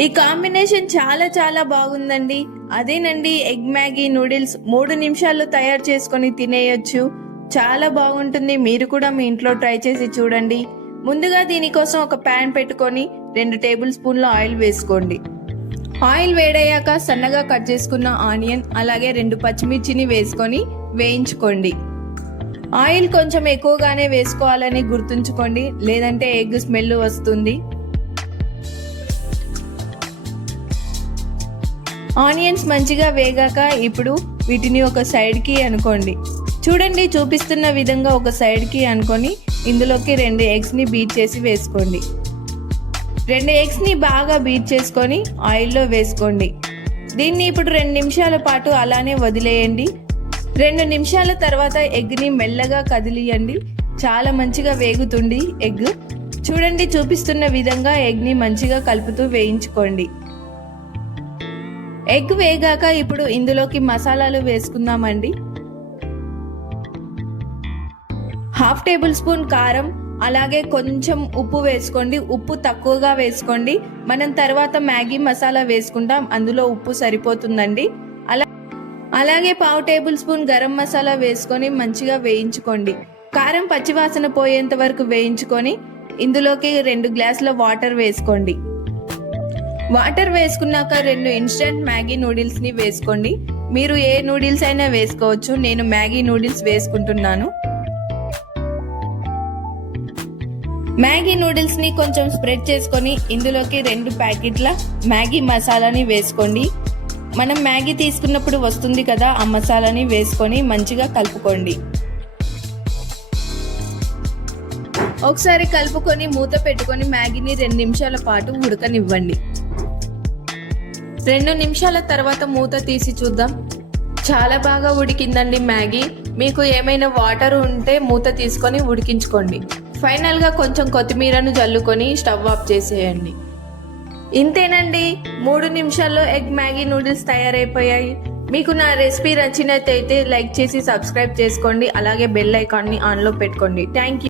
ఈ కాంబినేషన్ చాలా చాలా బాగుందండి. అదేనండి ఎగ్ మ్యాగీ నూడిల్స్ 3 నిమిషాల్లో తయారు చేసుకొని తినేయొచ్చు. చాలా బాగుంటుంది. మీరు కూడా మీ ఇంట్లో ట్రై చేసి చూడండి. ముందుగా దీనికోసం ఒక ప్యాన్ పెట్టుకొని 2 టేబుల్ స్పూన్ల ఆయిల్ వేసుకోండి. ఆయిల్ వేడయ్యాక సన్నగా కట్ చేసుకున్న ఆనియన్ అలాగే 2 పచ్చిమిర్చిని వేసుకొని వేయించుకోండి. ఆయిల్ కొంచెం ఎక్కువగానే వేసుకోవాలని గుర్తుంచుకోండి, లేదంటే ఎగ్ స్మెల్ వస్తుంది. ఆనియన్స్ మంచిగా వేగాక ఇప్పుడు వీటిని ఒక సైడ్కి అనుకోండి. చూడండి, చూపిస్తున్న విధంగా ఒక సైడ్కి అనుకొని ఇందులోకి 2 ఎగ్స్ని బీట్ చేసి వేసుకోండి. 2 ఎగ్స్ని బాగా బీట్ చేసుకొని ఆయిల్లో వేసుకోండి. దీన్ని ఇప్పుడు 2 నిమిషాల పాటు అలానే వదిలేయండి. 2 నిమిషాల తర్వాత ఎగ్ని మెల్లగా కదిలియండి. చాలా మంచిగా వేగుతుంది ఎగ్. చూడండి, చూపిస్తున్న విధంగా ఎగ్ని మంచిగా కలుపుతూ వేయించుకోండి. ఎగ్ వేగాక ఇప్పుడు ఇందులోకి మసాలాలు వేసుకుందామండి. 1/2 టేబుల్ స్పూన్ కారం అలాగే కొంచెం ఉప్పు వేసుకోండి. ఉప్పు తక్కువగా వేసుకోండి, మనం తర్వాత మ్యాగీ మసాలా వేసుకుంటాం, అందులో ఉప్పు సరిపోతుందండి. అలాగే 1/2 టేబుల్ స్పూన్ గరం మసాలా వేసుకొని మంచిగా వేయించుకోండి. కారం పచ్చివాసన పోయేంత వరకు వేయించుకొని ఇందులోకి 2 గ్లాసుల వాటర్ వేసుకోండి. వాటర్ వేసుకున్నాక 2 ఇన్స్టెంట్ మ్యాగీ నూడిల్స్ని వేసుకోండి. మీరు ఏ నూడిల్స్ అయినా వేసుకోవచ్చు, నేను మ్యాగీ నూడిల్స్ వేసుకుంటున్నాను. మ్యాగీ నూడిల్స్ని కొంచెం స్ప్రెడ్ చేసుకొని ఇందులోకి 2 ప్యాకెట్ల మ్యాగీ మసాలాని వేసుకోండి. మనం మ్యాగీ తీసుకున్నప్పుడు వస్తుంది కదా, ఆ మసాలాని వేసుకొని మంచిగా కలుపుకోండి. ఒకసారి కలుపుకొని మూత పెట్టుకొని మ్యాగీని 2 నిమిషాల పాటు ఉడకనివ్వండి. 2 నిమిషాల తర్వాత మూత తీసి చూద్దాం. చాలా బాగా ఉడికిందండి మ్యాగీ. మీకు ఏమైనా వాటర్ ఉంటే మూత తీసుకొని ఉడికించుకోండి. ఫైనల్గా కొంచెం కొత్తిమీరను జల్లుకొని స్టవ్ ఆఫ్ చేసేయండి. ఇంతేనండి, 3 నిమిషాల్లో ఎగ్ మ్యాగీ నూడిల్స్ తయారైపోయాయి. మీకు నా రెసిపీ నచ్చినట్టయితే లైక్ చేసి సబ్స్క్రైబ్ చేసుకోండి. అలాగే బెల్ ఐకాన్ని ఆన్లో పెట్టుకోండి. Thank you.